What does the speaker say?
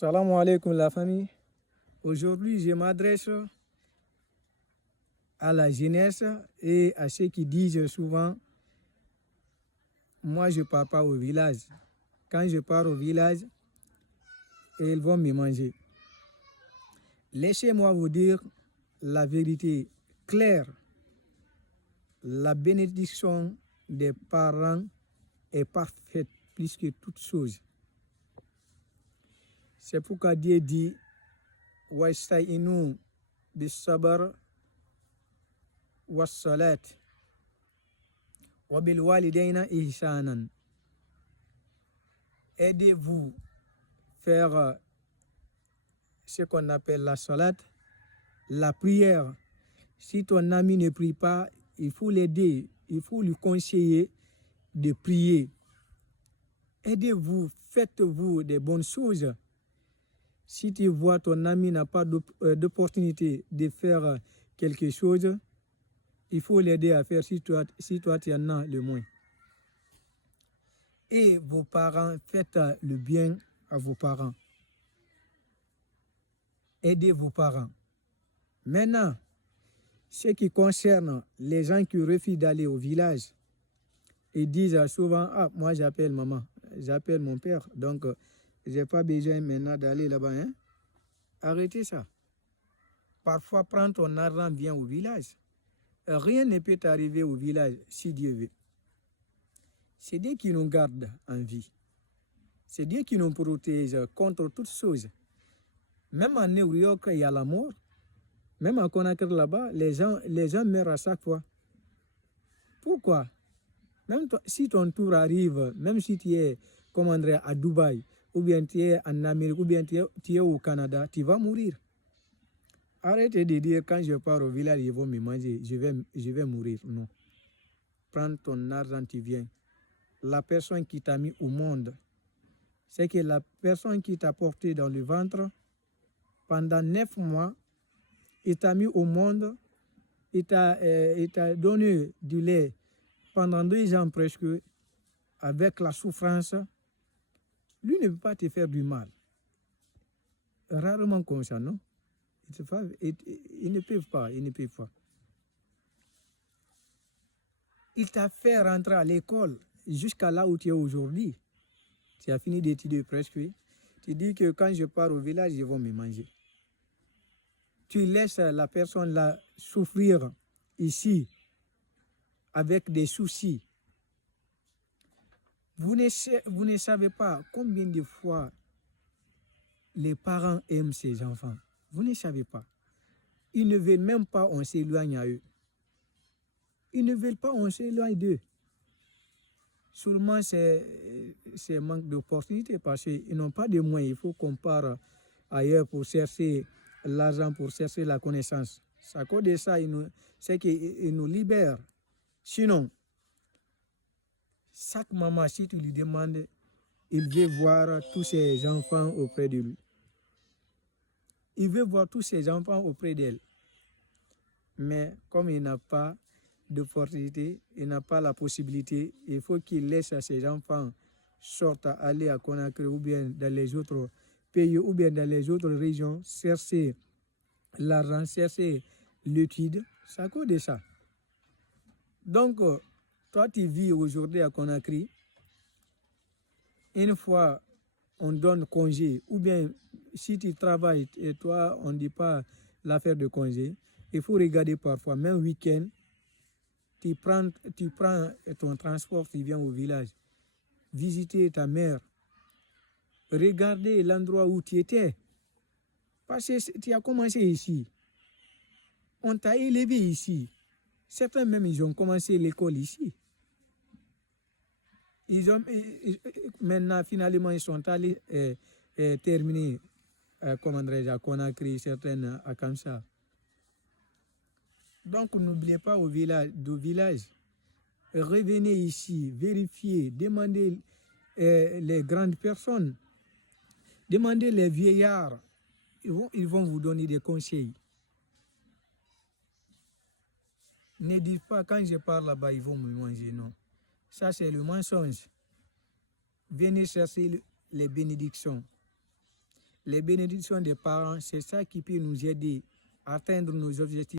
Salam alaikum la famille. Aujourd'hui, je m'adresse à la jeunesse et à ceux qui disent souvent moi je ne pars pas au village. Quand je pars au village, ils vont me manger. Laissez-moi vous dire la vérité claire. La bénédiction des parents est parfaite plus que toute chose. C'est pourquoi Dieu dit Wasta'inu bis-sabr was-salat wa bil walidayna ihsanan. Aidez-vous faire ce qu'on appelle la salat, la prière. Si ton ami ne prie pas, il faut l'aider, il faut lui conseiller de prier. Aidez-vous, faites-vous des bonnes choses. Si tu vois ton ami n'a pas d'opportunité de faire quelque chose, il faut l'aider à faire si toi tu en as le moins. Et vos parents, faites le bien à vos parents. Aidez vos parents. Maintenant, ce qui concerne les gens qui refusent d'aller au village, ils disent souvent, ah, moi j'appelle maman, j'appelle mon père, donc je n'ai pas besoin maintenant d'aller là-bas. Hein? Arrêtez ça. Parfois, prends ton argent, viens au village. Rien ne peut t'arriver au village si Dieu veut. C'est Dieu qui nous garde en vie. C'est Dieu qui nous protège contre toutes choses. Même en New York, il y a la mort. Même à Conakry là-bas, les gens meurent à chaque fois. Pourquoi? Même si ton tour arrive, même si tu es, comment dire, à Dubaï, ou bien tu es en Amérique, ou bien tu es au Canada, tu vas mourir. Arrêtez de dire quand je pars au village, ils vont me manger, je vais mourir. Non. Prends ton argent, tu viens. La personne qui t'a mis au monde, c'est que la personne qui t'a porté dans le ventre, pendant 9 mois, il t'a mis au monde, il t'a donné du lait pendant 2 ans presque, avec la souffrance. Lui ne peut pas te faire du mal. Rarement comme ça, non? Ils ne peuvent pas, ils ne peuvent pas. Il t'a fait rentrer à l'école jusqu'à là où tu es aujourd'hui. Tu as fini d'étudier presque. Tu dis que quand je pars au village, ils vont me manger. Tu laisses la personne là souffrir ici avec des soucis. Vous ne savez pas combien de fois les parents aiment ces enfants. Vous ne savez pas. Ils ne veulent même pas qu'on s'éloigne à eux. Ils ne veulent pas qu'on s'éloigne d'eux. Seulement, c'est manque d'opportunité parce qu'ils n'ont pas de moyens. Il faut qu'on parte ailleurs pour chercher l'argent, pour chercher la connaissance. C'est à cause de ça, c'est qu'ils nous libèrent. Sinon, chaque maman, si tu lui demandes, il veut voir tous ses enfants auprès de lui. Il veut voir tous ses enfants auprès d'elle. Mais comme il n'a pas d'opportunité, il n'a pas la possibilité, il faut qu'il laisse à ses enfants sortir aller à Conakry ou bien dans les autres pays ou bien dans les autres régions, chercher l'argent, chercher l'étude. C'est à cause de ça. Donc, toi, tu vis aujourd'hui à Conakry. Une fois, on donne congé, ou bien si tu travailles et toi, on ne dit pas l'affaire de congé, il faut regarder parfois, même week-end, tu prends ton transport, tu viens au village, visiter ta mère, regarder l'endroit où tu étais. Parce que tu as commencé ici. On t'a élevé ici. Certains même, ils ont commencé l'école ici. Maintenant, finalement, ils sont allés terminer, comment dirais-je, à Conakry, certaines à Kamsa. Donc, n'oubliez pas du village. Revenez ici, vérifiez, demandez les grandes personnes, demandez les vieillards. Ils vont vous donner des conseils. Ne dites pas, quand je pars là-bas, ils vont me manger. Non. Ça, c'est le mensonge. Venez chercher les bénédictions. les bénédictions des parents, c'est ça qui peut nous aider à atteindre nos objectifs.